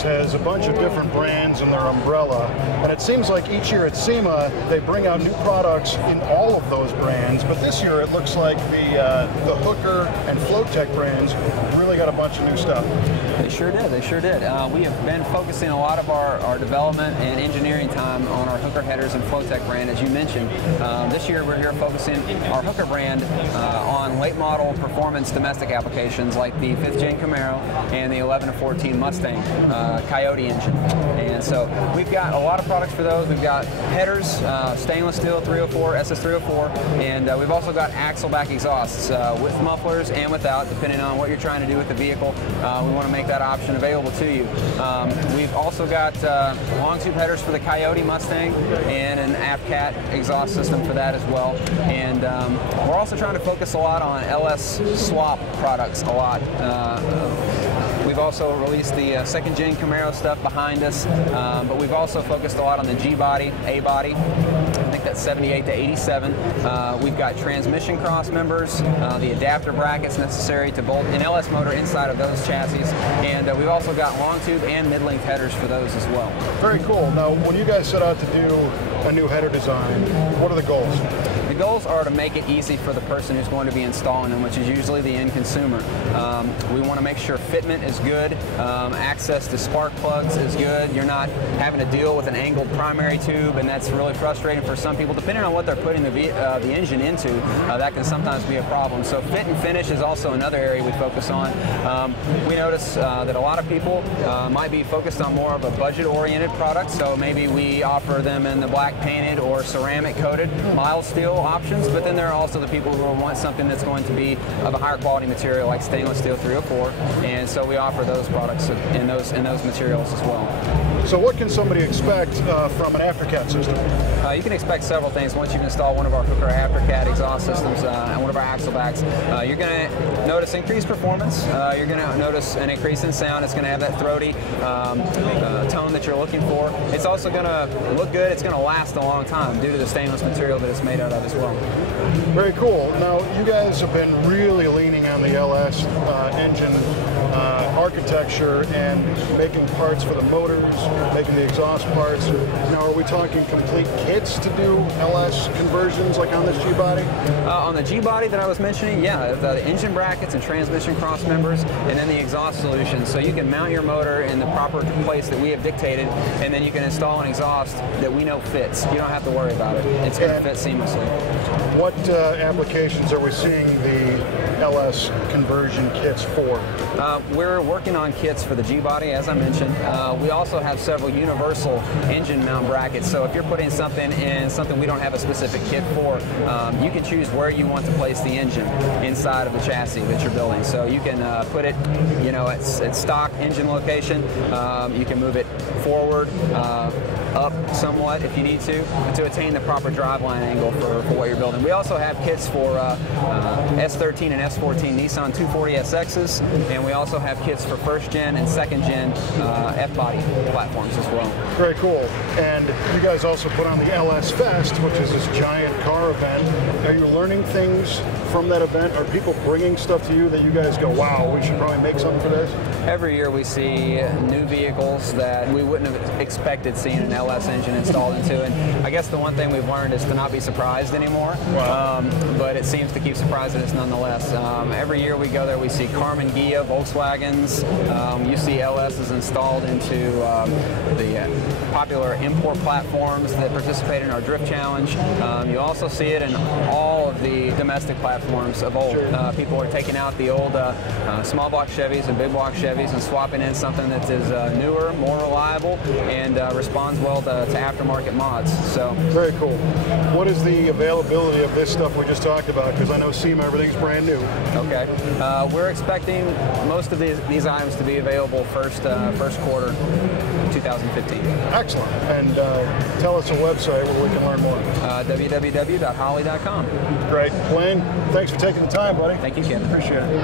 Products has a bunch of different brands in their umbrella, and it seems like each year at SEMA they bring out new products in all of those brands, but this year it looks like the Hooker and Flowtech brands really got a bunch of new stuff. They sure did, they sure did. We have been focusing a lot of our development and engineering time on our Hooker headers and Flowtech brand, as you mentioned. This year we're here focusing our Hooker brand on late model performance domestic applications like the 5th Gen Camaro and the 11 to 14 Mustang Coyote engine. And so we've got a lot of products for those. We've got headers, stainless steel 304, SS304, and we've also got axle back exhausts with mufflers and without, depending on what you're trying to do with the vehicle. We want to make that option available to you. We've also got long tube headers for the Coyote Mustang and an AFCAT exhaust system for that as well. And we're also trying to focus a lot on LS swap products a lot. We've also released the 2nd Gen Camaro stuff behind us, but we've also focused a lot on the G-body, A-body. I think that's 78 to 87. We've got transmission cross members, the adapter brackets necessary to bolt an LS motor inside of those chassis, and we've also got long tube and mid-length headers for those as well. Very cool. Now, when you guys set out to do a new header design, what are the goals? The goals are to make it easy for the person who's going to be installing them, which is usually the end consumer. We want to make sure fitment is good, access to spark plugs is good. You're not having to deal with an angled primary tube, and that's really frustrating for some people. Depending on what they're putting the engine into, that can sometimes be a problem. So fit and finish is also another area we focus on. We notice that a lot of people might be focused on more of a budget-oriented product, so maybe we offer them in the black painted or ceramic coated mild steel options, but then there are also the people who want something that's going to be of a higher quality material like stainless steel 304, and so we offer those products in those materials as well. So what can somebody expect from an AFCAT system? You can expect several things once you've installed one of our Hooker AFCAT exhaust systems and one of our axle backs. You're going to notice increased performance. You're going to notice an increase in sound. It's going to have that throaty tone that you're looking for. It's also going to look good. It's going to last a long time due to the stainless material that it's made out of as well. Very cool. Now, you guys have been really leaning on the LS engine architecture and making parts for the motors, making the exhaust parts. Now, are we talking complete kits to do LS conversions like on this G-body? On the G-body that I was mentioning, yeah, the engine brackets and transmission cross members, and then the exhaust solution. So you can mount your motor in the proper place that we have dictated, and then you can install an exhaust that we know fits. You don't have to worry about it. It's going to fit seamlessly. What applications are we seeing the LS conversion kits for? We're working on kits for the G-body, as I mentioned. We also have several universal engine mount brackets, so if you're putting something in something we don't have a specific kit for, you can choose where you want to place the engine inside of the chassis that you're building. So you can put it, you know, at stock engine location. You can move it forward, up somewhat if you need to attain the proper driveline angle for what you're building. We also have kits for S13 and S14 Nissan 240SXs, and we also have kits for 1st Gen and 2nd Gen F-body platforms as well. Very cool. And you guys also put on the LS Fest, which is this giant car event. Are you learning things from that event? Are people bringing stuff to you that you guys go, wow, we should probably make something for this? Every year we see new vehicles that we wouldn't have expected seeing an LS engine installed into, and I guess the one thing we've learned is to not be surprised anymore. Wow. But it seems to keep surprising us nonetheless. Every year we go there, we see Karmann Ghia, Volkswagens. You see LSs installed into the popular import platforms that participate in our Drift Challenge. You also see it in all of the domestic platforms of old. Sure. People are taking out the old small block Chevys and big block Chevys and swapping in something that is newer, more reliable, and responds well to aftermarket mods. So very cool. What is the availability of this stuff we just talked about? Because I know SEMA, everything's brand new. Okay. We're expecting most of these items to be available first quarter 2015. Excellent. And tell us a website where we can learn more. www.holley.com. Great. Blaine, thanks for taking the time, buddy. Thank you, Ken. Appreciate it.